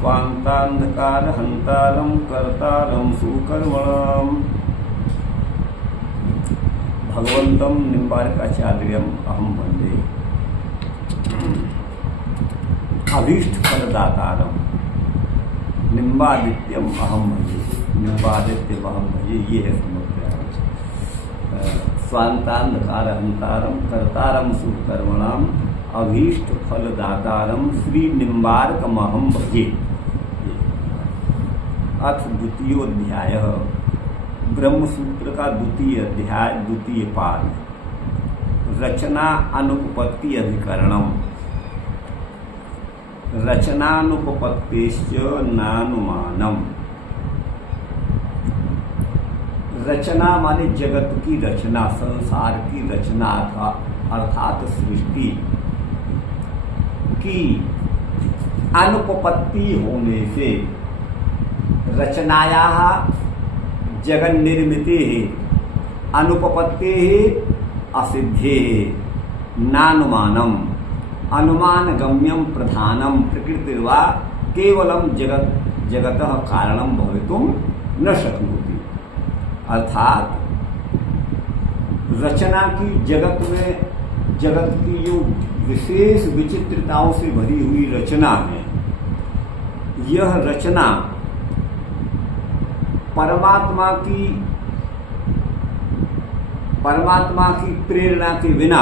स्वान्तान्धकार हंतारम कर्तारम सुकर्मणाम भगवंतम निम्बारकाचार्यम अहम वंदे अभीष्ट फलदातारम निम्बादित्यम अहम भजे। निम्बादित्यम अहम भजे, ये है समग्र स्वान्तान्धकार हंतारम कर्तारम सुकर्मणाम अभीष्ट फलदातारम श्री निम्बारकमहम भजे। अथ द्वितीयोध्याय, ब्रह्मसूत्र का द्वितीय अध्याय, द्वितीय पाद, रचना अनुपपत्ति अधिकरणम। रचनानुपपत्तेश्च नानुमानम। रचना माने जगत की रचना, संसार की रचना अर्थात सृष्टि की अनुपपत्ति होने से, रचनाया जगन निर्मिते अनुपपत्ते असिद्धे नानुमानम अनुमान गम्यम प्रधानम प्रकृतिर्वा केवलम जगतः कारणम भवितुम न शक्नोति। अर्थात रचना की जगत की जो विशेष विचित्रताओं से भरी हुई रचना है, यह रचना परमात्मा की प्रेरणा के बिना,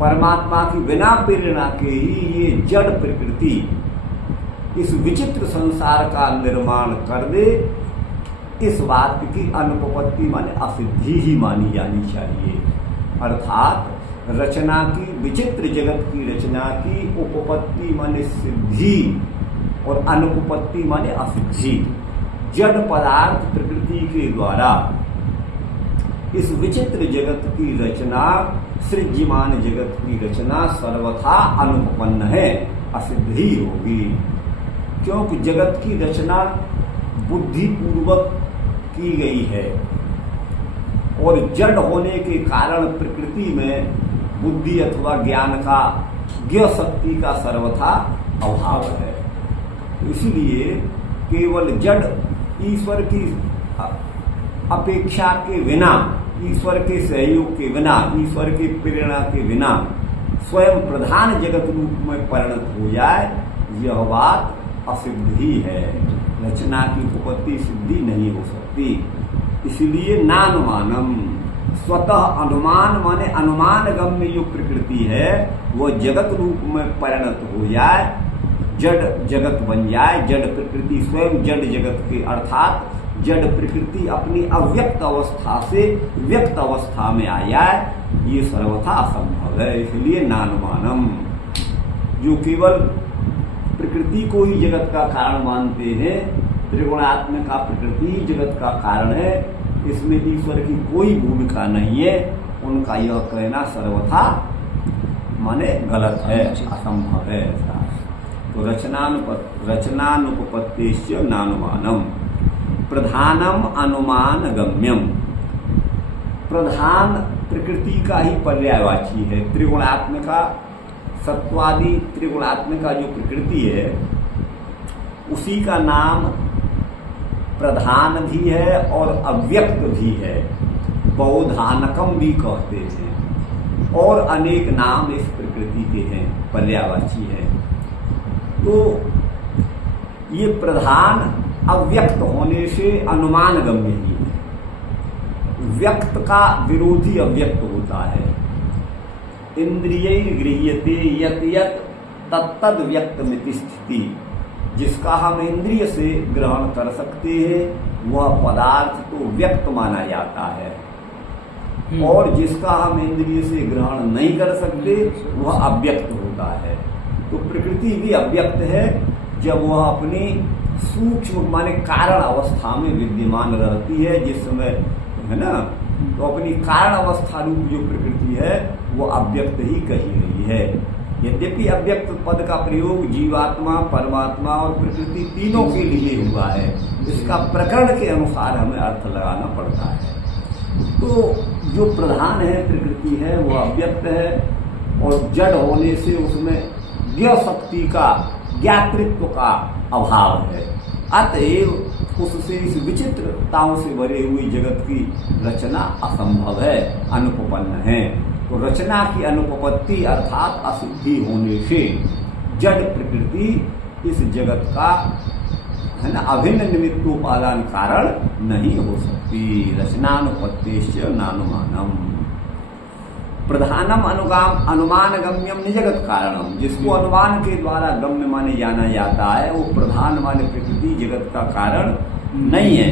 परमात्मा की बिना प्रेरणा के ही ये जड़ प्रकृति इस विचित्र संसार का निर्माण कर दे, इस बात की अनुपपत्ति माने असिद्धि ही मानी जानी चाहिए। अर्थात रचना की, विचित्र जगत की रचना की उपपत्ति माने सिद्धि और अनुपपत्ति माने असिद्धि। जड़ पदार्थ प्रकृति के द्वारा इस विचित्र जगत की रचना, सृज्यमान जगत की रचना सर्वथा अनुपपन्न है, असिद्ध ही होगी। क्योंकि जगत की रचना बुद्धिपूर्वक की गई है और जड़ होने के कारण प्रकृति में बुद्धि अथवा ज्ञान का, ज्ञ शक्ति का सर्वथा अभाव है। इसलिए केवल जड़ ईश्वर की अपेक्षा के बिना, ईश्वर के सहयोग के बिना, ईश्वर की प्रेरणा के बिना स्वयं प्रधान जगत रूप में परिणत हो जाए, यह बात असिद्ध ही है। रचना की उपपत्ति सिद्धि नहीं हो सकती। इसलिए नानुमानम, स्वतः अनुमान माने अनुमान गम्य जो प्रकृति है वह जगत रूप में परिणत हो जाए, जड़ जगत बन जाए, जड़ प्रकृति स्वयं जड़ जगत के, अर्थात जड़ प्रकृति अपनी अव्यक्त अवस्था से व्यक्त अवस्था में आ जाए, ये सर्वथा असंभव है। इसलिए नानुमानम, जो केवल प्रकृति को ही जगत का कारण मानते हैं, त्रिगुणात्मिका प्रकृति ही जगत का कारण है, इसमें ईश्वर की कोई भूमिका नहीं है, उनका यह कहना सर्वथा माने गलत है, असंभव है। तो रचनानुपपत्तेश्च नानुमानम प्रधानम अनुमान गम्यम। प्रधान प्रकृति का ही पर्यायवाची है। त्रिगुणात्मिका, सत्वादि त्रिगुणात्मिका जो प्रकृति है उसी का नाम प्रधान भी है और अव्यक्त भी है, बौधानकम भी कहते थे, और अनेक नाम इस प्रकृति के हैं, पर्यायवाची है। तो ये प्रधान अव्यक्त होने से अनुमान गम्य ही है। व्यक्त का विरोधी अव्यक्त होता है। इंद्रिय गृह्यते यत यत तत्तद व्यक्त मिति स्थिति। जिसका हम इंद्रिय से ग्रहण कर सकते हैं वह पदार्थ तो व्यक्त माना जाता है, और जिसका हम इंद्रिय से ग्रहण नहीं कर सकते वह अव्यक्त होता है। तो प्रकृति भी अव्यक्त है जब वह अपनी सूक्ष्म माने कारण अवस्था में विद्यमान रहती है, जिस समय है ना, तो अपनी कारण अवस्था रूप जो प्रकृति है वो अव्यक्त ही कही गई है। यद्यपि अव्यक्त पद का प्रयोग जीवात्मा, परमात्मा और प्रकृति तीनों के लिए हुआ है, इसका प्रकरण के अनुसार हमें अर्थ लगाना पड़ता है। तो जो प्रधान है प्रकृति है वो अव्यक्त है, और जड़ होने से उसमें ज्ञ शक्ति का, ज्ञातृत्व का अभाव है। अतएव उससे इस विचित्रताओं से भरे हुई जगत की रचना असंभव है, अनुपपन्न है। तो रचना की अनुपपत्ति अर्थात असिद्धि होने से जड़ प्रकृति इस जगत का, है ना, अभिन्न निमित्तोपादान कारण नहीं हो सकती। रचनानुपत्तिश्च नानुमानम प्रधानम अनुमान गम्यम निजगत कारणम, जिसको अनुमान के द्वारा गम्य माने जाना जाता है वो प्रधान माने प्रकृति जगत का कारण नहीं है।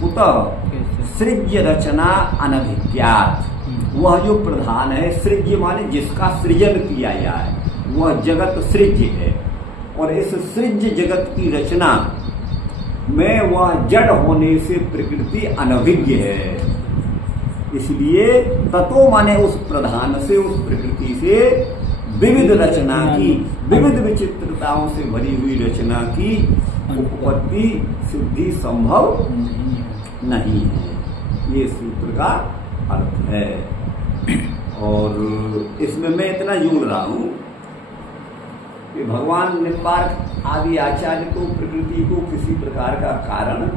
कुतः सृज्य रचना अनभिज्ञात, वह जो प्रधान है, सृज्य माने जिसका सृजन किया जाए, वह जगत सृज्य है। और इस सृज्य जगत की रचना में वह जड़ होने से प्रकृति अनभिज्ञ है। इसलिए ततो माने उस प्रधान से, उस प्रकृति से विविध रचना की, विविध विचित्रताओं से भरी हुई रचना की उत्पत्ति सिद्धि संभव नहीं है। ये सूत्र का अर्थ है। और इसमें मैं इतना जोड़ रहा हूं कि भगवान निम्बार्क आदि आचार्य को प्रकृति को किसी प्रकार का कारण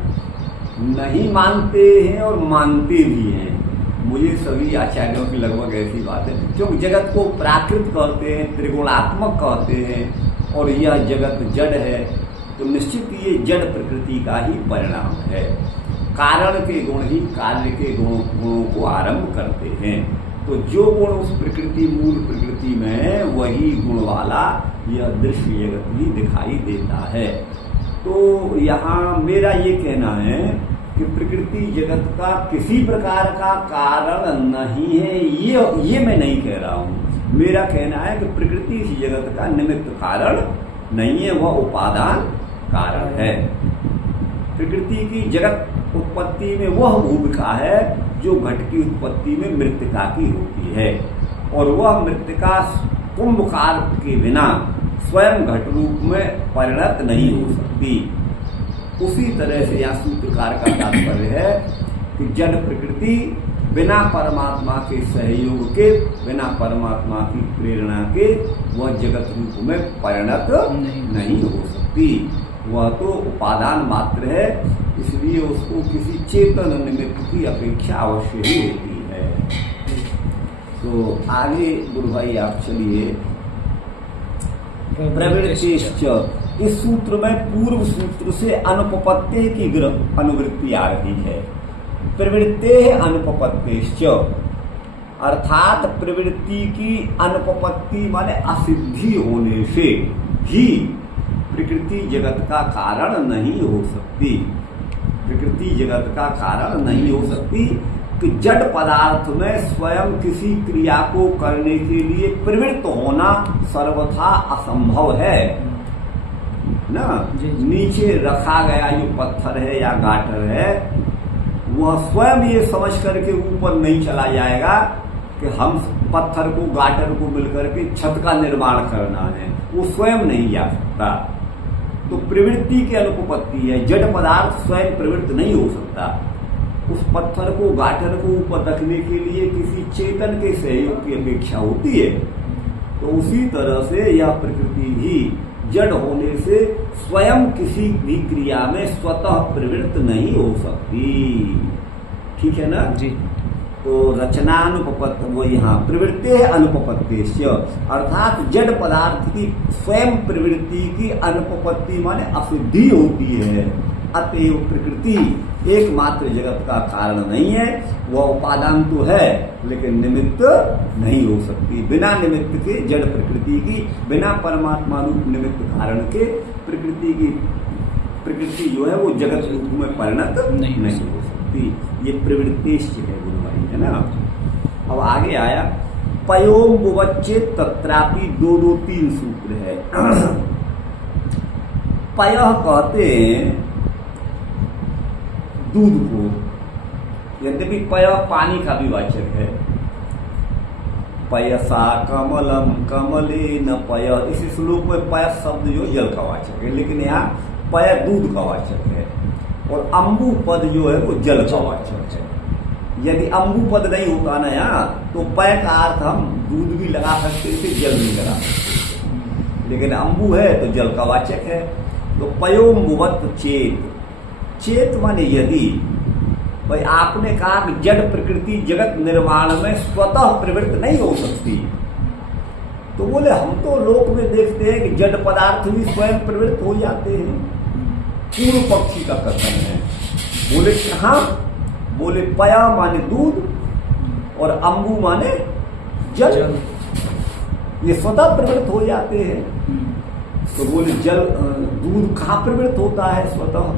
नहीं मानते हैं और मानते भी हैं। मुझे सभी आचार्यों की लगभग ऐसी बात है, क्योंकि जगत को प्राकृत कहते हैं, त्रिगुणात्मक कहते हैं, और यह जगत जड़ है, तो निश्चित ये जड़ प्रकृति का ही परिणाम है। कारण के गुण ही कार्य के गुणों को आरंभ करते हैं। तो जो गुण उस प्रकृति, मूल प्रकृति में है, वही गुण वाला यह दृश्य जगत भी दिखाई देता है। तो यहाँ मेरा ये कहना है कि प्रकृति जगत का किसी प्रकार का कारण नहीं है, ये मैं नहीं कह रहा हूँ। मेरा कहना है कि प्रकृति इस जगत का निमित्त कारण नहीं है, वह उपादान कारण है। प्रकृति की जगत उत्पत्ति में वह भूमिका है जो घट की उत्पत्ति में मृत्तिका की होती है, और वह मृत्तिका कुंभकार के बिना स्वयं घट रूप में परिणत नहीं हो सकती। उसी तरह से यह सूत्रकार का तात्पर्य है कि जड़ प्रकृति बिना परमात्मा के सहयोग के, बिना परमात्मा की प्रेरणा के वह जगत रूप में परिणत नहीं हो सकती। वह तो उपादान मात्र है, इसलिए उसको किसी चेतन निमित्त की अपेक्षा अवश्य ही होती है। तो आगे गुरु भाई आप चलिए। प्रवृत्तिश्च, इस सूत्र में पूर्व सूत्र से अनुपपत्ति की अनुवृत्ति आ रही है। प्रवृत्ते अनुपपत्तिश्च अर्थात प्रवृत्ति की अनुपपत्ति माने असिद्धि होने से ही प्रकृति जगत का कारण नहीं हो सकती। प्रकृति जगत का कारण नहीं हो सकती कि जड़ पदार्थ में स्वयं किसी क्रिया को करने के लिए प्रवृत्त होना सर्वथा असंभव है ना। नीचे रखा गया जो पत्थर है या गाटर है, वह स्वयं ये समझ करके ऊपर नहीं चला जाएगा कि हम पत्थर को, गाटर को मिलकर के छत का निर्माण करना है, वो स्वयं नहीं जा सकता। तो प्रवृत्ति की अनुपपत्ति है, जड़ पदार्थ स्वयं प्रवृत्त नहीं हो सकता। उस पत्थर को, गाटर को ऊपर रखने के लिए किसी चेतन के सहयोग की अपेक्षा होती है। तो उसी तरह से यह प्रकृति भी जड़ होने से स्वयं किसी भी क्रिया में स्वतः प्रवृत्त नहीं हो सकती। ठीक है ना जी। तो रचनानुपपत्ति, वो यहाँ प्रवृत्ति है अनुपपत्तिश्च अर्थात जड़ पदार्थ की स्वयं प्रवृत्ति की अनुपपत्ति माने असिद्धि होती है। अतएव प्रकृति एकमात्र जगत का कारण नहीं है, वह उपादान तो है लेकिन निमित्त नहीं हो सकती। बिना निमित्त के जड़ प्रकृति की, बिना परमात्मा रूप निमित्त कारण के प्रकृति जो है वो जगत रूप में परिणत नहीं हो सकती। ये प्रवृत्तिश्च है गुरु भाई, है ना। अब आगे आया पयोम बुवच्चे तत्रापि 2-2-3 सूत्र है। पयः कहते हैं दूध को, यद्यपि पय पानी का भी वाचक है। पयसा कमलम कमले न पय, इस श्लोक में पय शब्द जो जल का वाचक है, लेकिन यहाँ पय दूध का वाचक है, और अम्बु पद जो है वो जल का वाचक है। यदि अम्बु पद नहीं होता ना यहाँ, तो पय का अर्थ हम दूध भी लगा सकते थे, जल भी लगा सकते थे। लेकिन अम्बु है तो जल का वाचक है। तो पयोम्बुवत चेत, चेत माने यदि, भाई आपने कहा कि जड़ प्रकृति जगत निर्माण में स्वतः प्रवृत्त नहीं हो सकती, तो बोले हम तो लोक में देखते हैं कि जड़ पदार्थ भी स्वयं प्रवृत्त हो जाते हैं। पूर्व पक्षी का कथन है। बोले कहाँ? बोले पया माने दूध और अम्बु माने जल, ये स्वतः प्रवृत्त हो जाते हैं। तो बोले जल दूध कहाँ प्रवृत्त होता है स्वतः?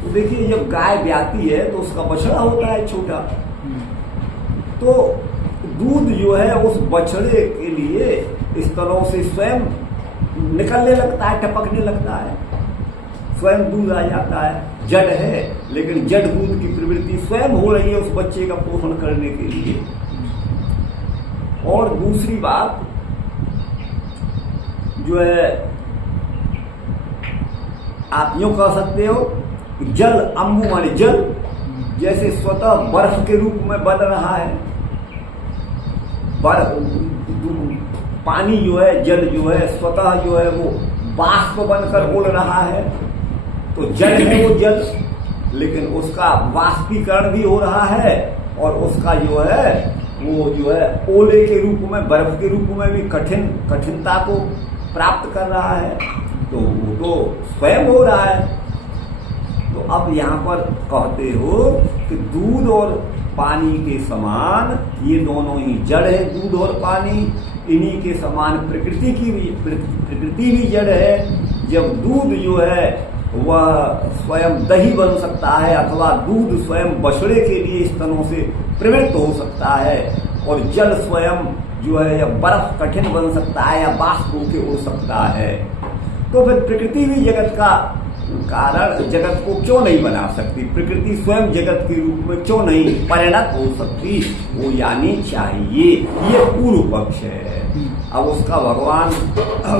तो देखिए जब गाय ब्याती है तो उसका बछड़ा होता है छोटा, तो दूध जो है उस बछड़े के लिए इस तरह से स्वयं निकलने लगता है, टपकने लगता है, स्वयं दूध आ जाता है। जड़ है लेकिन जड़ दूध की प्रवृत्ति स्वयं हो रही है उस बच्चे का पोषण करने के लिए। और दूसरी बात जो है, आप यूं कह सकते हो कि जल, अम्बु माने जल, जैसे स्वतः बर्फ के रूप में बन रहा है। पानी जो है, जल जो है स्वतः जो है वो बाष्प बनकर उड़ रहा है, तो जल है वो जल, लेकिन उसका वाष्पीकरण भी हो रहा है और उसका जो है वो जो है ओले के रूप में, बर्फ के रूप में भी कठिनता को प्राप्त कर रहा है, तो वो तो स्वयं हो रहा है। तो अब यहाँ पर कहते हो कि दूध और पानी के समान ये दोनों ही जड़ है, दूध और पानी, इन्हीं के समान प्रकृति भी जड़ है। जब दूध जो है वह स्वयं दही बन सकता है अथवा दूध स्वयं बछड़े के लिए स्तनों से प्रवृत्त हो सकता है, और जल स्वयं जो है या बर्फ कठिन बन सकता है या बाष्प होकर उड़ सकता है, तो फिर प्रकृति भी जगत का कारण जगत को क्यों नहीं बना सकती? प्रकृति स्वयं जगत के रूप में क्यों नहीं परिणत हो सकती? वो यानी चाहिए, ये पूर्व पक्ष है। अब उसका भगवान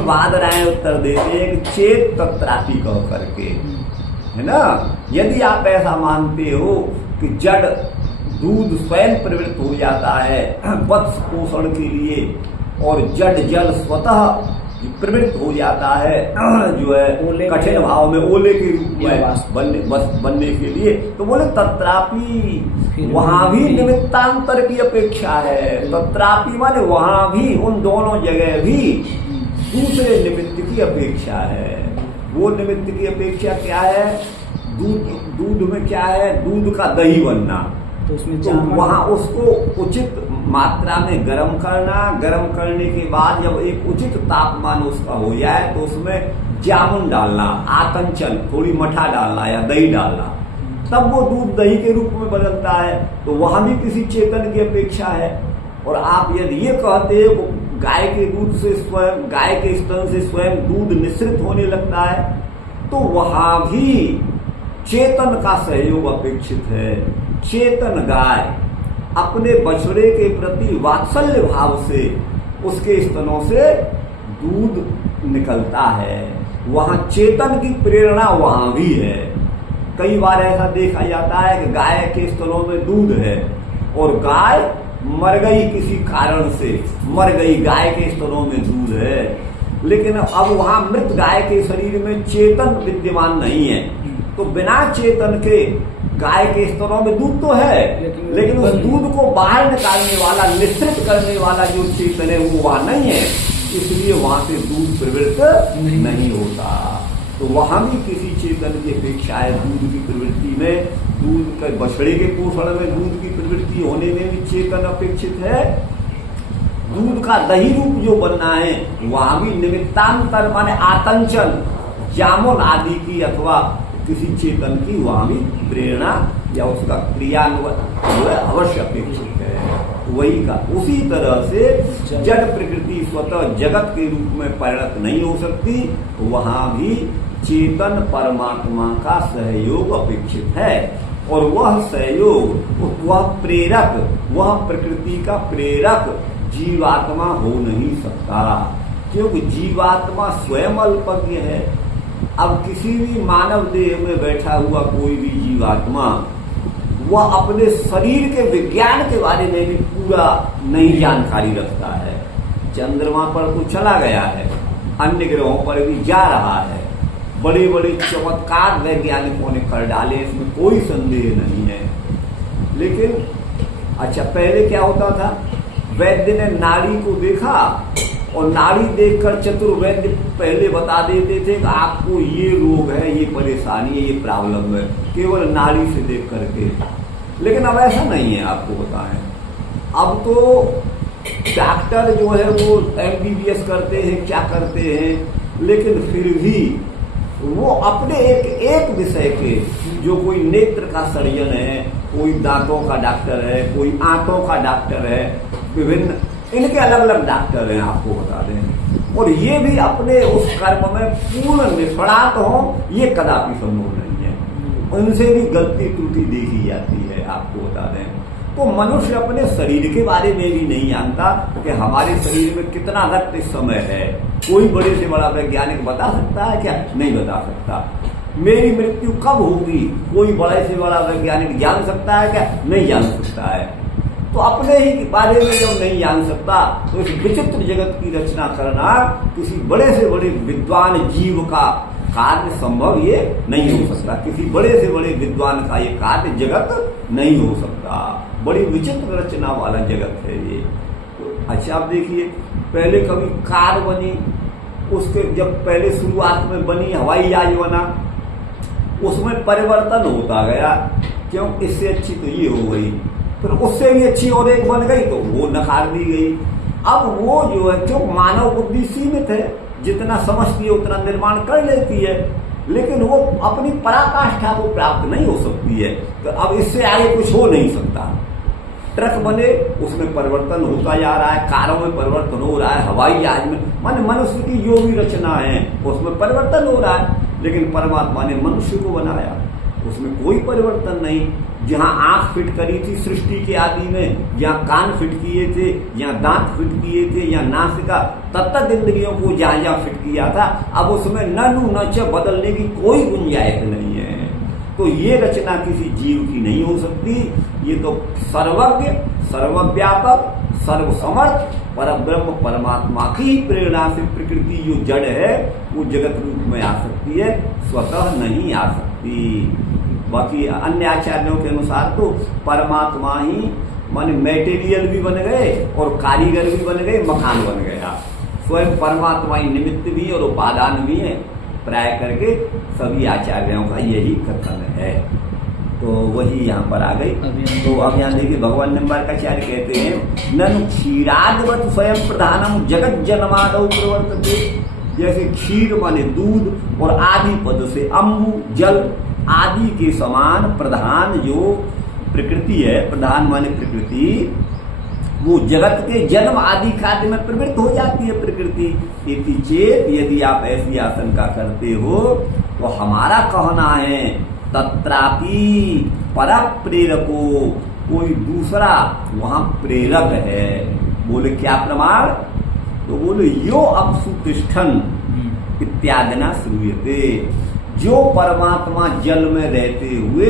वादरायण उत्तर देते हैं कि चेत तत्रापि कह करके, है ना। यदि आप ऐसा मानते हो कि जड़ दूध स्वयं प्रवृत्त हो जाता है वत्स पोषण के लिए और जड़ जल स्वतः प्रवृत्त हो जाता है जो है कठिन भाव में ओले के रूप में बनने के लिए, तो बोले तत्रापि वहां भी निमित्तांतर की अपेक्षा है। तत्रापि माने वहां भी, उन दोनों जगह भी दूसरे निमित्त की अपेक्षा है। वो निमित्त की अपेक्षा क्या है? दूध में क्या है? दूध का दही बनना, तो वहां उसको उचित मात्रा में गर्म करना, गर्म करने के बाद जब एक उचित तापमान उसका हो जाए तो उसमें जामुन डालना, आतंचन, थोड़ी मठा डालना या दही डालना, तब वो दूध दही के रूप में बदलता है। तो वहां भी किसी चेतन की अपेक्षा है। और आप यदि ये कहते हो गाय के दूध से स्वयं, गाय के स्तन से स्वयं दूध निःसृत होने लगता है, तो वहां भी चेतन का सहयोग अपेक्षित है। चेतन गाय अपने बछड़े के प्रति वात्सल्य भाव से उसके स्तनों से दूध निकलता है, वहां चेतन की प्रेरणा वहां भी है। कई बार ऐसा देखा जाता है कि गाय के स्तनों में दूध है और गाय मर गई, किसी कारण से मर गई, गाय के स्तनों में दूध है, लेकिन अब वहां मृत गाय के शरीर में चेतन विद्यमान नहीं है, तो बिना चेतन के गाय के स्तनों में दूध तो है, लेकिन उस दूध को बाहर निकालने वाला, निःसृत करने वाला जो चेतन है वो वहां नहीं है, इसलिए वहां से दूध प्रवृत्त नहीं होता। तो वहां भी किसी चेतन की अपेक्षा है दूध की प्रवृत्ति में। दूध के बछड़े के पोषण में दूध की प्रवृत्ति होने में भी चेतन अपेक्षित है। दूध का दही रूप जो बनना है वहां भी निमित्तांतर माने आतंचन, जामुन आदि की अथवा किसी चेतन की वहां भी प्रेरणा या उसका क्रियान्वयन जो है अवश्य अपेक्षित है। वही का उसी तरह से जड़ प्रकृति स्वतः जगत के रूप में परिणत नहीं हो सकती, वहां भी चेतन परमात्मा का सहयोग अपेक्षित है। और वह सहयोग, वह प्रेरक, वह प्रकृति का प्रेरक जीवात्मा हो नहीं सकता, क्योंकि जीवात्मा स्वयं अल्पज्ञ है। अब किसी भी मानव देह में बैठा हुआ कोई भी जीवात्मा वह अपने शरीर के विज्ञान के बारे में भी पूरा नई जानकारी रखता है। चंद्रमा पर तो चला गया है, अन्य ग्रहों पर भी जा रहा है, बड़े बड़े चमत्कार वैज्ञानिकों ने कर डाले, इसमें कोई संदेह नहीं है। लेकिन अच्छा, पहले क्या होता था, वैद्य ने नाड़ी को देखा और नाड़ी देखकर चतुर्वैद्य पहले बता देते थे कि आपको ये रोग है, ये परेशानी है, ये प्रॉब्लम है, केवल नाड़ी से देख करके। लेकिन अब ऐसा नहीं है, आपको बताएं, अब तो डॉक्टर जो है वो MBBS करते हैं, क्या करते हैं, लेकिन फिर भी वो अपने एक विषय के, जो कोई नेत्र का सर्जन है, कोई दांतों का डॉक्टर है, कोई आंतों का डॉक्टर है, विभिन्न इनके अलग अलग डॉक्टर हैं, आपको बता दें, और ये भी अपने उस कर्म में पूर्ण निष्णात हो, ये कदापि संभव नहीं है। उनसे भी गलती त्रुटि देखी जाती है, आपको बता दें। तो मनुष्य अपने शरीर के बारे में भी नहीं जानता कि हमारे शरीर में कितना रक्त इस समय है। कोई बड़े से बड़ा वैज्ञानिक बता सकता है क्या? नहीं बता सकता। मेरी मृत्यु कब होगी, कोई बड़े से बड़ा वैज्ञानिक जान सकता है क्या? नहीं जान सकता है। तो अपने ही बारे में जब नहीं जान सकता, तो इस विचित्र जगत की रचना करना किसी बड़े से बड़े विद्वान जीव का कार्य संभव ये नहीं हो सकता। किसी बड़े से बड़े विद्वान का ये कार्य जगत नहीं हो सकता। बड़ी विचित्र रचना वाला जगत है ये। तो अच्छा, आप देखिए, पहले कभी कार बनी, उसके जब पहले शुरुआत में बनी हवाई जहाज बना, उसमें परिवर्तन होता गया, क्यों? इससे अच्छी तो ये हो गई, फिर उससे भी अच्छी और एक बन गई तो वो नकार दी गई। अब वो जो है, क्यों? मानव बुद्धि सीमित है, जितना समझती है उतना निर्माण कर लेती है, लेकिन वो अपनी पराकाष्ठा को प्राप्त नहीं हो सकती है। तो अब इससे आगे कुछ हो नहीं सकता। ट्रक बने, उसमें परिवर्तन होता जा रहा है, कारों में परिवर्तन हो रहा है, हवाई जहाज में, मान मनुष्य की जो भी रचना है उसमें परिवर्तन हो रहा है। लेकिन परमात्मा ने मनुष्य को बनाया, उसमें कोई परिवर्तन नहीं। जहाँ आंख फिट करी थी सृष्टि के आदि में, जहाँ कान फिट किए थे, जहाँ दांत फिट किए थे, या नासिका, तत्त इंद्रियों को जहाँ जहाँ फिट किया था, अब उसमें न नच बदलने की कोई गुंजाइश नहीं है। तो ये रचना किसी जीव की नहीं हो सकती। ये तो सर्वज्ञ, सर्वव्यापक, सर्वसमर्थ परब्रह्म परमात्मा की प्रेरणा से प्रकृति जो जड़ है वो जगत रूप में आ सकती है, स्वतः नहीं आ सकती। बाकी अन्य आचार्यों के अनुसार तो परमात्मा ही माने मेटेरियल भी बन गए और कारीगर भी बन गए, मकान बन गया। स्वयं परमात्मा ही निमित्त भी और उपादान भी है, प्राय करके सभी आचार्यों का यही कथन है। तो वही यहाँ पर आ गई। तो अब यहाँ देखिए, भगवान निम्बार्काचार्य कहते हैं, ननु क्षीरादवत स्वयं प्रधानम जगत जन्मादौ प्रवर्तते। जैसे क्षीर माने दूध और आदि पद से अम्बु जल आदि के समान प्रधान जो प्रकृति है, प्रधान माने प्रकृति, वो जगत के जन्म आदि कार्य में प्रवृत्त हो जाती है प्रकृति। इति चेत, यदि आप ऐसी आशंका करते हो तो हमारा कहना है, तत्रापि पर प्रेरको, कोई दूसरा वहां प्रेरक है। बोले क्या प्रमाण? तो बोले यो अपसुतिष्ठन इत्यादि न श्रूयते। जो परमात्मा जल में रहते हुए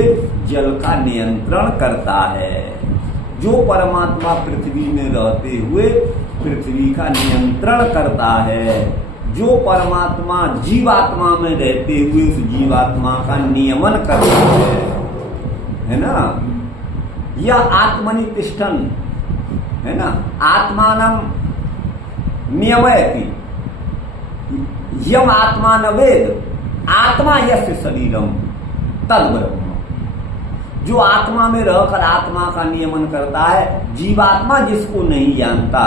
जल का नियंत्रण करता है, जो परमात्मा पृथ्वी में रहते हुए पृथ्वी का नियंत्रण करता है, जो परमात्मा जीवात्मा में रहते हुए उस जीवात्मा का नियमन करता है ना, यह आत्मनि तिष्ठन, है ना, आत्मानम नियमयति, यम आत्मा न वेद, आत्मा यस्य शरीरम तद ब्रह्म। जो आत्मा में रहकर आत्मा का नियमन करता है, जीवात्मा जिसको नहीं जानता,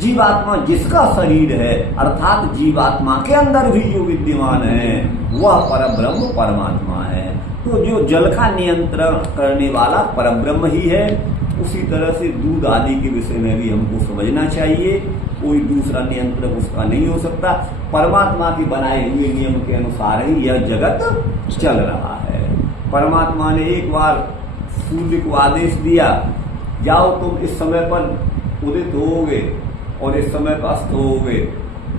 जीवात्मा जिसका शरीर है, अर्थात जीवात्मा के अंदर भी जो विद्यमान है वह परब्रह्म परमात्मा है। तो जो जल का नियंत्रण करने वाला परब्रह्म ही है। उसी तरह से दूध आदि के विषय में भी हमको समझना चाहिए, कोई दूसरा नियंत्रक उसका नहीं हो सकता। परमात्मा के बनाए हुए नियम के अनुसार ही यह जगत चल रहा है। परमात्मा ने एक बार सूर्य को आदेश दिया, जाओ तुम इस समय पर उदित होगे और इस समय पर अस्त होगे,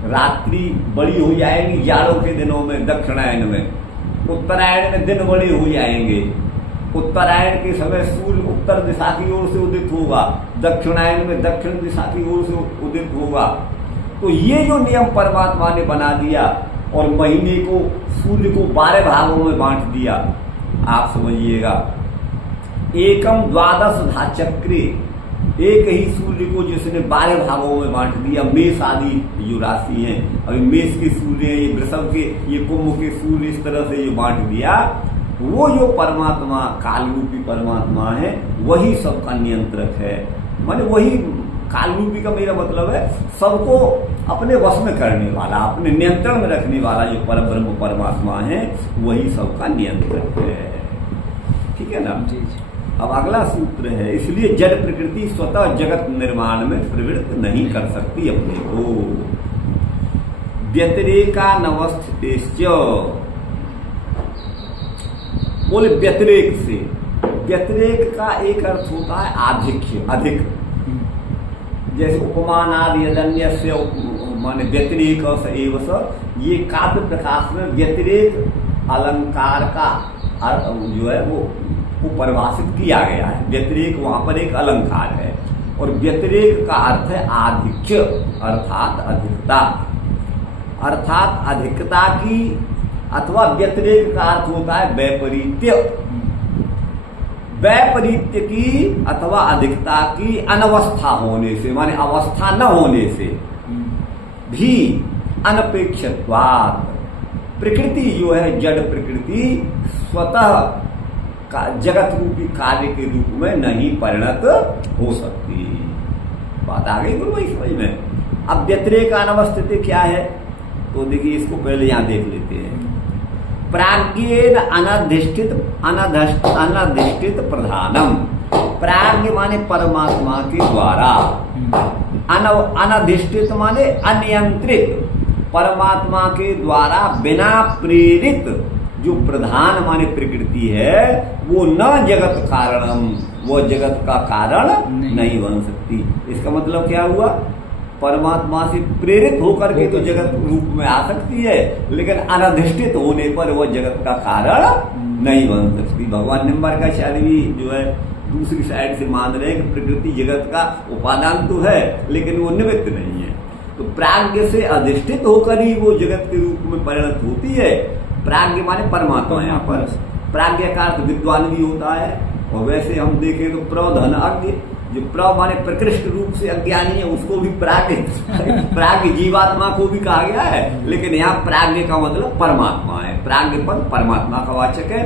रात्रि बड़ी हो जाएगी जाड़ों के दिनों में, दक्षिणायन में, उत्तरायण में दिन बड़े हो जाएंगे, उत्तरायण के समय सूर्य उत्तर दिशा की ओर से उदित होगा, दक्षिणायन में दक्षिण दिशा की ओर से उदित होगा। तो ये जो नियम परमात्मा ने बना दिया और महीने को सूर्य को 12 भागों में बांट दिया, आप समझिएगा, एकम द्वादश धा चक्रे, एक ही सूर्य को जिसने 12 भागों में बांट दिया। मेष आदि जो राशि है, अभी मेष के सूर्य, ये वृषभ के, ये कुंभ के सूर्य, इस तरह से जो बांट दिया, वो जो परमात्मा काल रूपी परमात्मा है वही सबका नियंत्रक है। माने वही काल रूपी का मेरा मतलब है सबको अपने वश में करने वाला, अपने नियंत्रण में रखने वाला जो परब्रह्म परमात्मा है वही सबका नियंत्रक है। ठीक है ना जी। अब अगला सूत्र है, इसलिए जड़ प्रकृति स्वतः जगत निर्माण में प्रवृत्त नहीं कर सकती अपने को। व्यतिरेकानवस्थितेश्च, बोले व्यतिरेक से, व्यतिरेक का एक अर्थ होता है आधिक्य, अधिक, जैसे उपमानादि यदन्यस्य माने व्यतिरेक एव स, ये काव्य प्रकाश में व्यतिरेक अलंकार का जो है वो परिभाषित किया गया है। व्यतिरेक वहां पर एक अलंकार है और व्यतिरेक का अर्थ है आधिक्य अर्थात अधिकता, अर्थात अधिकता की, अथवा व्यतिरेक का अर्थ होता है वैपरीत्य, वैपरीत्य की अथवा अधिकता की अनवस्था होने से, माने अवस्था न होने से भी अनपेक्षत्वात्, प्रकृति जो है जड़ प्रकृति स्वतः जगत रूपी कार्य के रूप में नहीं परिणत हो सकती। बात आ गई गुरु भाई समझ में। अब व्यतिरेक अनवस्थिति क्या है, तो देखिए इसको पहले यहां देख लेते हैं। प्राज्ञेन अनधिष्ठित प्रधानम, प्राज्ञ माने परमात्मा के द्वारा, अनधिष्ठित माने अनियंत्रित, परमात्मा के द्वारा बिना प्रेरित जो प्रधान माने प्रकृति है वो न जगत कारणम, वो जगत का कारण नहीं बन सकती। इसका मतलब क्या हुआ, परमात्मा से प्रेरित होकर के तो जगत रूप में आ सकती है, लेकिन अनधिष्ठित होने पर वह जगत का कारण नहीं बन सकती। भगवान निम्बार्काचार्य भी जो है दूसरी साइड से मान रहे हैं कि प्रकृति जगत का उपादान तो है लेकिन वो निमित्त नहीं है। तो प्राज्ञ से अधिष्ठित होकर ही वो जगत के रूप में परिणत होती है। प्राज्ञ माने परमात्मा, यहाँ पर प्राज्ञ का अर्थ विद्वान भी होता है। और वैसे हम देखें तो प्रधनज्ञ, जो प्र माने प्रकृष्ट रूप से अज्ञानी है उसको भी प्राज्ञ जीवात्मा को भी कहा गया है, लेकिन यहाँ प्राज्ञ का मतलब परमात्मा है। प्राज्ञ पद परमात्मा का वाचक है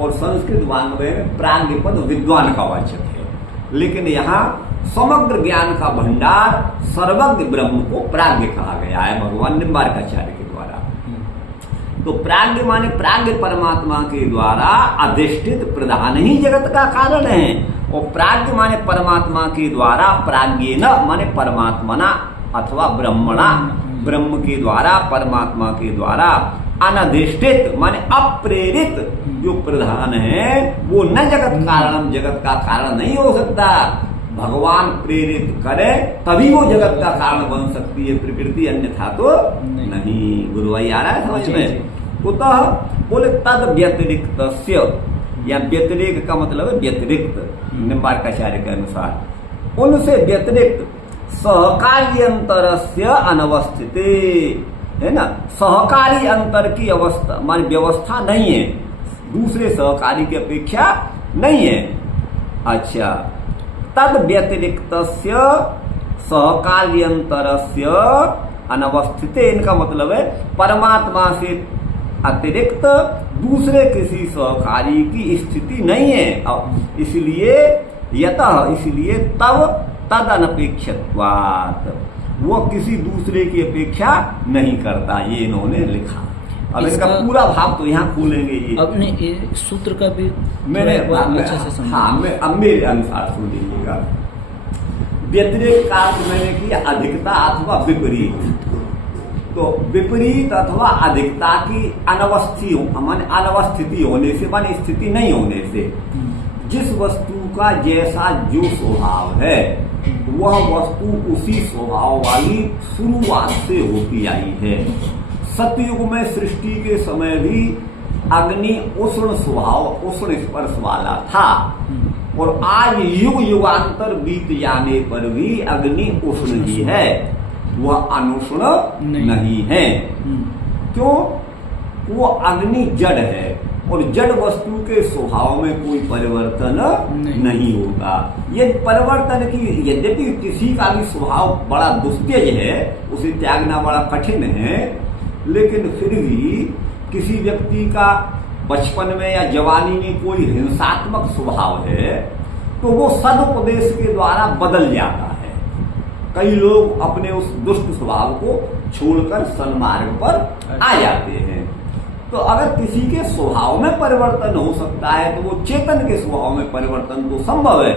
और संस्कृत वाङ्मय में प्राज्ञ पद विद्वान का वाचक है, लेकिन यहाँ समग्र ज्ञान का भंडार सर्वज्ञ ब्रह्म को प्राज्ञ कहा गया है भगवान निम्बार्काचार्य के द्वारा। तो प्राज्ञ माने प्राज्ञ परमात्मा के द्वारा अधिष्ठित प्रधान ही जगत का कारण है, और प्राज्ञ माने परमात्मा के द्वारा, प्राज्ञ न माने परमात्मना अथवा ब्रह्मणा, ब्रह्म के द्वारा परमात्मा के द्वारा, अनधिष्ठित माने अप्रेरित जो प्रधान है वो न जगत कारणम, जगत का कारण नहीं हो सकता। भगवान प्रेरित करे तभी वो जगत का कारण बन सकती है प्रकृति, अन्यथा तो नहीं। गुरु भाई आ रहा है समझ में। कुतः बोले तद व्यतिरिक्तस्य, या व्यतिरेक का मतलब है व्यतिरिक्त निम्बार्काचार्य के अनुसार, उनसे व्यतिरिक्त सहकारी अंतरस्य अनवस्थिते, है ना, सहकारी अंतर की अवस्था मान व्यवस्था नहीं है, दूसरे सहकारी की अपेक्षा नहीं है। अच्छा, तद व्यतिरिक्तस्य सहकार्यंतरस्य अनवस्थिते, इनका मतलब है परमात्मा से अतिरिक्त दूसरे किसी सहकारी की स्थिति नहीं है, इसलिए यतः, इसलिए तब तद अनपेक्षत्वात्, वो किसी दूसरे की अपेक्षा नहीं करता, ये इन्होंने लिखा। अब इसका पूरा भाव तो यहाँ खोलेंगे ये। अपने सूत्र का भी मैंने अच्छे से समझा। हाँ, मैं अब मेरे अनुसार सुन लीजिएगा। व्यतिरेक का अर्थ मैंने किया अधिकता अथवा विपरीत। तो विपरीत अथवा अधिकता की अनवस्थिति होने से, माने स्थिति नहीं होने से, जिस वस्तु का जैसा जो स्वभाव है वह वस्तु उसी स्वभाव वाली शुरुआत से होती आई है। सतयुग में सृष्टि के समय भी अग्नि उष्ण स्वभाव, उष्ण स्पर्श वाला था, और आज युग युगांतर बीत जाने पर भी अग्नि उष्ण ही है, वह अनुष्ण नहीं है। क्यों? वो अग्नि जड़ है, और जड़ वस्तु के स्वभाव में कोई परिवर्तन नहीं होता। ये परिवर्तन की, यद्यपि किसी का भी स्वभाव बड़ा दुस्तेज है, उसे त्यागना बड़ा कठिन है, लेकिन फिर भी किसी व्यक्ति का बचपन में या जवानी में कोई हिंसात्मक स्वभाव है तो वो सदुपदेश के द्वारा बदल जाता है। कई लोग अपने उस दुष्ट स्वभाव को छोड़कर सन्मार्ग पर आ जाते हैं। तो अगर किसी के स्वभाव में परिवर्तन हो सकता है तो वो चेतन के स्वभाव में परिवर्तन तो संभव है,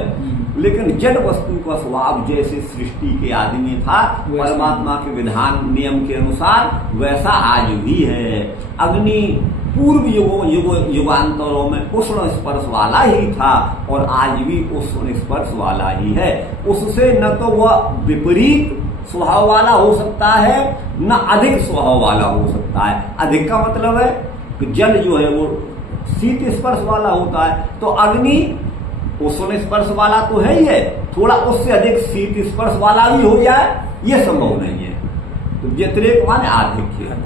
लेकिन जड़ वस्तु का स्वभाव जैसे सृष्टि के आदि में था, परमात्मा के विधान नियम के अनुसार, वैसा आज भी है। अग्नि पूर्व युगांतरों में उष्ण स्पर्श वाला ही था, और आज भी उष्ण स्पर्श वाला ही है। उससे न तो वह विपरीत स्वभाव वाला हो सकता है, न अधिक स्वभाव वाला हो सकता है। अधिक का मतलब है कि जल जो है वो शीत स्पर्श वाला होता है, तो अग्नि उष्ण स्पर्श वाला तो है ही है, थोड़ा उससे अधिक शीत स्पर्श वाला भी हो जाए, ये संभव नहीं है। तो व्यतिरेक माने आधिक्य,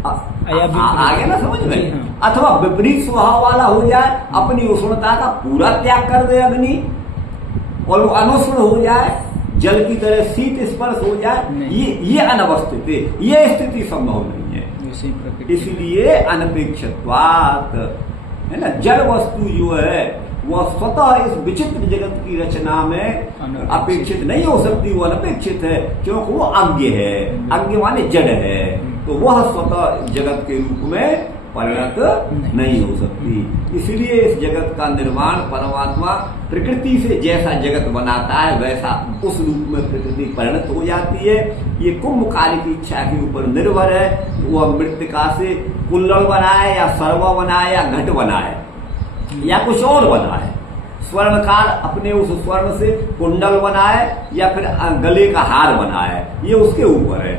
आगे ना समझ में। अथवा विपरीत स्वभाव वाला हो जाए, अपनी उष्णता का पूरा त्याग कर दे अग्नि, और वो अनुष्ण हो जाए, जल की तरह शीत स्पर्श हो जाए, ये अनवस्थित है, ये स्थिति संभव नहीं है। इसलिए अनपेक्षत्वात्, है ना, जड़ वस्तु जो है वह स्वतः इस विचित्र जगत की रचना में अपेक्षित नहीं हो सकती, वो अनपेक्षित है, क्योंकि वो अज्ञ है। अज्ञ माने जड़ है, तो वह स्वतः जगत के रूप में परिणत नहीं हो सकती। इसलिए इस जगत का निर्माण परमात्मा प्रकृति से जैसा जगत बनाता है वैसा उस रूप में प्रकृति परिणत हो जाती है। ये कुंभकाली की इच्छा के ऊपर निर्भर है, वह मृत्तिका से कुल्लड़ बनाए या सर्व बनाए या घट बनाए या कुछ और बनाए। स्वर्णकार अपने उस स्वर्ण से कुंडल बनाए या फिर गले का हार बनाए, ये उसके ऊपर है।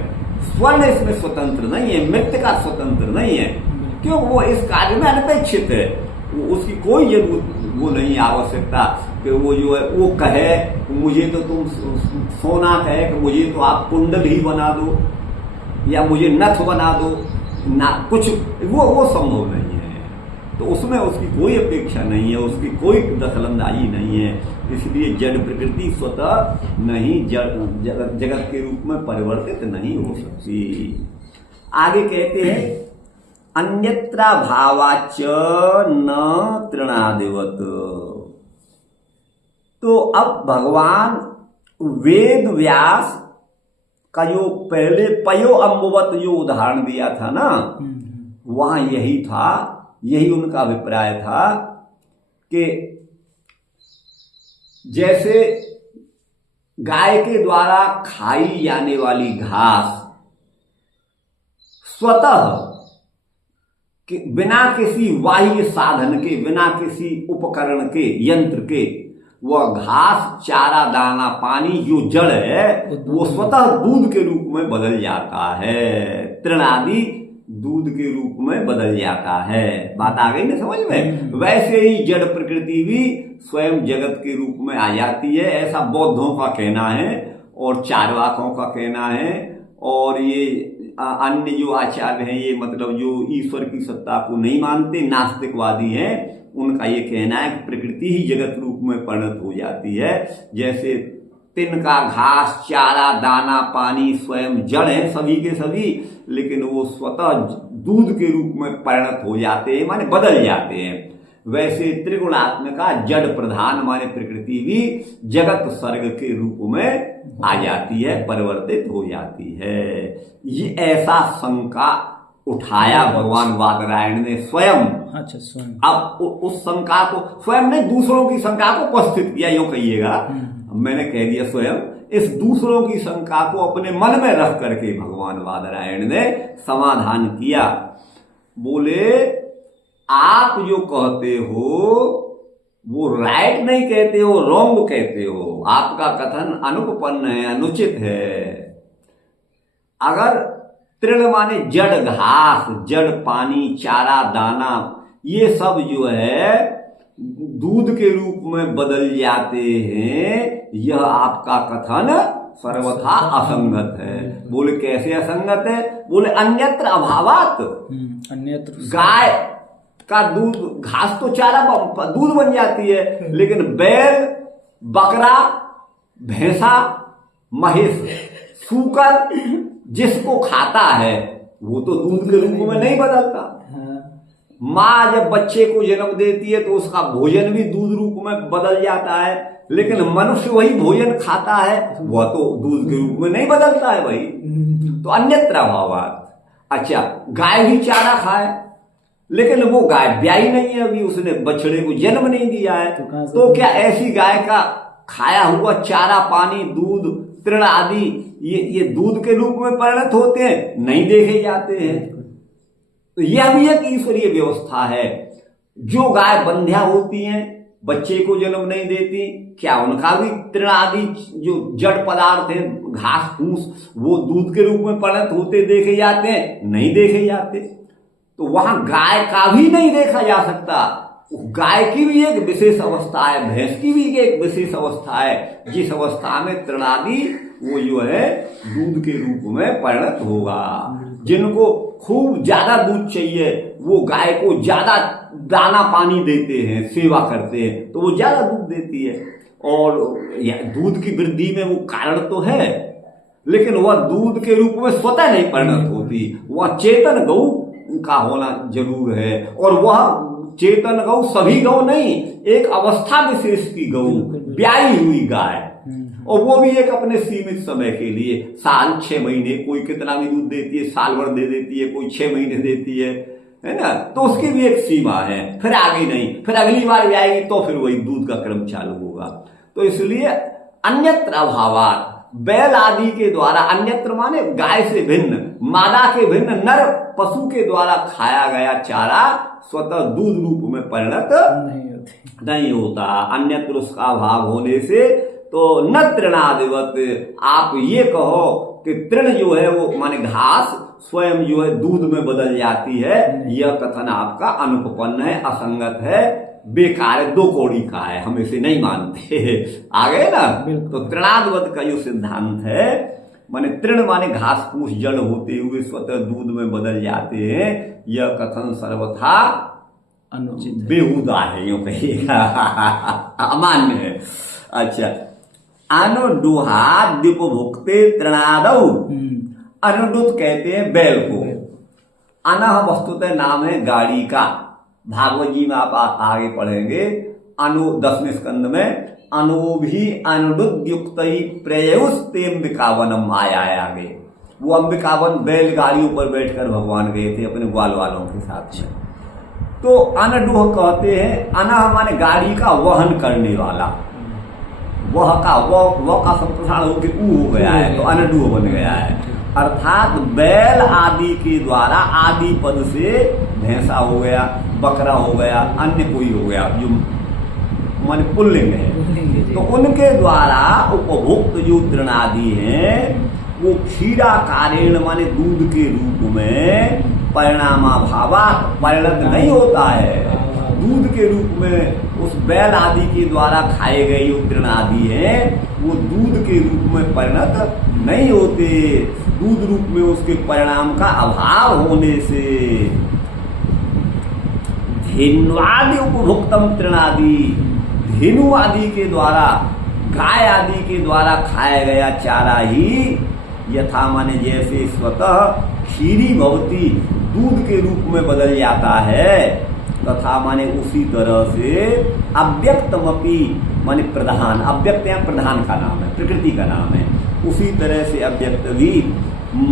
स्वर्ण इसमें स्वतंत्र नहीं है, मृत्तिका स्वतंत्र नहीं है, क्यों? वो इस कार्य में अनपेक्षित है, उसकी कोई जरूरत वो नहीं, आवश्यकता कि वो जो है वो कहे मुझे तो तुम सोना कहे कि मुझे तो आप कुंडल ही बना दो या मुझे नथ बना दो ना, कुछ वो संभव नहीं है। तो उसमें उसकी कोई अपेक्षा नहीं है, उसकी कोई दखलंदाजी नहीं है। इसलिए जड़ प्रकृति स्वतः नहीं जगत के रूप में परिवर्तित नहीं हो सकती। आगे कहते हैं अन्यत्रा भावाच न तृणादिवत। तो अब भगवान वेद व्यास का जो पहले पयो अम्बुवत जो उदाहरण दिया था ना, वहां यही था, यही उनका अभिप्राय था कि जैसे गाय के द्वारा खाई जाने वाली घास स्वतः कि बिना किसी बाह्य साधन के, बिना किसी उपकरण के, यंत्र के, वह घास, चारा, दाना, पानी जो जड़ है वो स्वतः दूध के रूप में बदल जाता है, तृणादि दूध के रूप में बदल जाता है। बात आ गई ना समझ में? वैसे ही जड़ प्रकृति भी स्वयं जगत के रूप में आ जाती है, ऐसा बौद्धों का कहना है और चारवाकों का कहना है, और ये अन्य जो आचार्य हैं, ये मतलब जो ईश्वर की सत्ता को नहीं मानते, नास्तिकवादी हैं, उनका ये कहना है कि प्रकृति ही जगत रूप में परिणत हो जाती है। जैसे तिनका, घास, चारा, दाना, पानी स्वयं जड़ है सभी के सभी, लेकिन वो स्वतः दूध के रूप में परिणत हो जाते हैं, माने बदल जाते हैं। वैसे त्रिगुणात्मिका जड़ प्रधान माने प्रकृति भी जगत सर्ग के रूप में आ जाती है, परिवर्तित हो जाती है। ये ऐसा शंका उठाया भगवान वादरायण ने स्वयं। अच्छा, स्वयं। अब उस शंका को स्वयं ने दूसरों की शंका को उपस्थित किया, यूं कहिएगा, मैंने कह दिया स्वयं। इस दूसरों की शंका को अपने मन में रख करके भगवान वादरायण ने समाधान किया। बोले आप जो कहते हो वो राइट नहीं कहते हो, रॉन्ग कहते हो, आपका कथन अनुपपन्न है, अनुचित है। अगर तृण माने जड़ घास, जड़ पानी, चारा दाना, ये सब जो है दूध के रूप में बदल जाते हैं। यह आपका कथन सर्वथा असंगत है। बोले कैसे असंगत है? बोले अन्यत्र अभावात। अन्यत्र गाय का दूध, घास तो चारा दूध बन जाती है, लेकिन बैल, बकरा, भैंसा, महेश, सूकर जिसको खाता है वो तो दूध के रूप में नहीं बदलता। माँ जब बच्चे को जन्म देती है तो उसका भोजन भी दूध रूप में बदल जाता है, लेकिन मनुष्य वही भोजन खाता है, वह तो दूध के रूप में नहीं बदलता है भाई। तो अन्यत्र अभावात। अच्छा, गाय भी चारा खाए, लेकिन वो गाय ब्याई नहीं है, अभी उसने बछड़े को जन्म नहीं दिया है, तो क्या ऐसी गाय का खाया हुआ चारा, पानी, दूध, तृण आदि ये दूध के रूप में परिणत होते हैं? नहीं देखे जाते हैं। तो यह भी एक ईश्वरीय व्यवस्था है। जो गाय बंध्या होती हैं, बच्चे को जन्म नहीं देती, क्या उनका भी तृण आदि जो जड़ पदार्थ हैं, घास फूस, वो दूध के रूप में परिणत होते देखे जाते हैं? नहीं देखे जाते। तो वहां गाय का भी नहीं देखा जा सकता। गाय की भी एक विशेष अवस्था है, भैंस की भी एक विशेष अवस्था है, जिस अवस्था में तृण आदि वो जो है दूध के रूप में परिणत होगा। जिनको खूब ज्यादा दूध चाहिए वो गाय को ज्यादा दाना पानी देते हैं, सेवा करते हैं, तो वो ज्यादा दूध देती है। और दूध की वृद्धि में वो कारण तो है, लेकिन वह दूध के रूप में स्वतः नहीं परिणत होती। वह चेतन गौ का होना जरूर है, और वह चेतन गौ सभी गौ नहीं, एक अवस्था विशेष की गौ, ब्याई हुई गाय, और वो भी एक अपने सीमित समय के लिए, साल 6 महीने, कोई कितना भी दूध देती है, साल भर दे देती है, कोई 6 महीने देती है ना, तो उसकी भी एक सीमा है, फिर आगे नहीं, फिर अगली बार भी आएगी तो फिर वही दूध का क्रम चालू होगा। तो इसलिए अन्यत्र अभावात, बैल आदि के द्वारा, अन्यत्र माने गाय से भिन्न, मादा के भिन्न नर पशु के द्वारा खाया गया चारा स्वतः दूध रूप में परिणत नहीं होता। अन्यत्र उसका अभाव होने से तो न तृणादिवत, आप ये कहो कि तृण जो है वो माने घास स्वयं जो है दूध में बदल जाती है, यह कथन आपका अनुपपन्न है, असंगत है, बेकार है, 2 कौड़ी का है, हम इसे नहीं मानते। आ गए ना? तो तृणादिवत का जो सिद्धांत है, माने तृण माने घास फूस जड़ होते हुए स्वतः दूध में बदल जाते हैं, यह कथन सर्वथा अनुचित, बेहुदा है, यूं कहिएगा, अमान्य है। अच्छा, अनुडुहाद्युपभुक्ते तृणादौ, अनुडुत कहते हैं बैल को। अनह वस्तुतः नाम है गाड़ी का। भागवत जी में आप आगे पढ़ेंगे, अनु 10वें स्कंद में अनु भी अनुडुद्युक्त प्रेयुस्ते अंबिकावनम आया है आगे। वो अंबिकावन बैलगाड़ियों पर बैठकर भगवान गए थे अपने ग्वाल वालों के साथ में। तो अनडुह कहते हैं, अनह माने गाड़ी का वहन करने वाला, वह का संप्रसारण होकर ऊ हो गया है, तो अनडुह बन गया है। अर्थात बैल आदि के द्वारा, आदि पद से भैंसा हो गया, बकरा हो गया, अन्य कोई हो गया जो माने पुल्लिंग है, तो उनके द्वारा उपभुक्त जो तृणादि हैं वो क्षीराकारेण माने दूध के रूप में परिणामाभावात परिणत नहीं होता है। दूध के रूप में उस बैल आदि के द्वारा खाए गए जो तृण आदि हैं वो दूध के रूप में परिणत नहीं होते। दूध रूप में उसके परिणाम का अभाव होने से धेन्वादि उपभुक्तम तृणादि, धेनु आदि के द्वारा, गाय आदि के द्वारा खाया गया चारा ही यथा माने जैसे स्वतः क्षीरी भवती दूध के रूप में बदल जाता है, तथा माने उसी तरह से अव्यक्तमपि माने प्रधान, अव्यक्त या प्रधान का नाम है, प्रकृति का नाम है, उसी तरह से अव्यक्त भी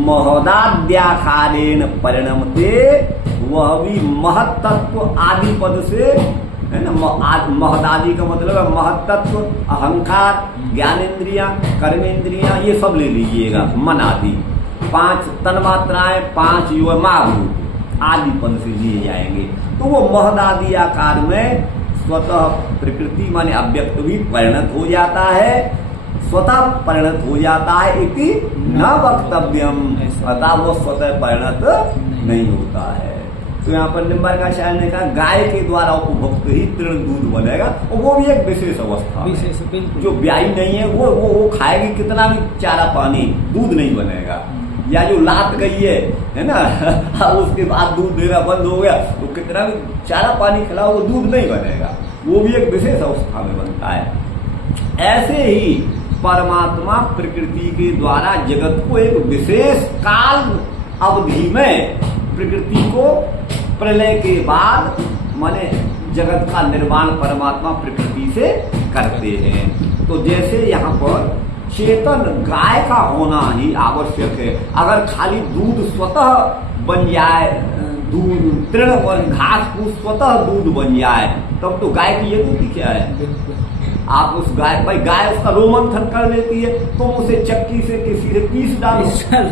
महदाद्याकारेण परिणमते, वह भी महत्तत्व आदि पद से है ना। महदादि का मतलब है महत्तत्व, अहंकार, ज्ञानेन्द्रियां, कर्मेंद्रियां, ये सब ले लीजिएगा, मन आदि 5 तन्मात्राएं, 5 जो है महाभूत आदि पद से लिए जाएंगे। तो वो महदादि आकार में स्वतः प्रकृति माने अव्यक्त भी परिणत हो जाता है, स्वतः परिणत हो जाता है, इति न वक्तव्यम, अतः वो स्वतः परिणत नहीं होता है। तो यहाँ पर निम्बार्काचार्य ने कहा गाय के द्वारा उपभोक्त ही तृण दूध बनेगा, और वो भी एक विशेष अवस्था में। विशेष, बिल्कुल। जो ब्याही नहीं है वो खाएगी कितना भी चारा पानी, दूध नहीं बनेगा। या जो लात गई है ना, उसके बाद दूध देना बंद हो गया, तो कितना भी चारा पानी खिलाओ वो दूध नहीं बनेगा, वो भी एक विशेष अवस्था में बनता है। ऐसे ही परमात्मा प्रकृति के द्वारा जगत को एक विशेष काल अवधि में, प्रकृति को प्रलय के बाद माने जगत का निर्माण परमात्मा प्रकृति से करते हैं। तो जैसे यहाँ पर चेतन गाय का होना ही आवश्यक है। अगर खाली दूध स्वतः बन जाए, दूध तृण घास फूस स्वतः दूध बन जाए, तब तो गाय की जरूरत क्या है? आप उस गाय उसका रोमंथन कर लेती है, तो उसे चक्की से किसी से पीस डालो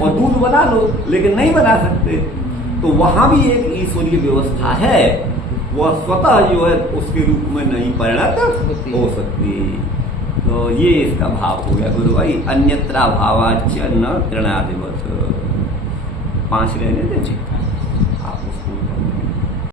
और दूध बना लो, लेकिन नहीं बना सकते। तो वहां भी एक ईश्वरीय व्यवस्था है, वह स्वतः जो है उसके रूप में नहीं परिणत हो सकती। तो ये इसका भाव हो गया गुरु भाई, अन्यत्रा भावाच्य न तृणादिवत। 5 रहने दे।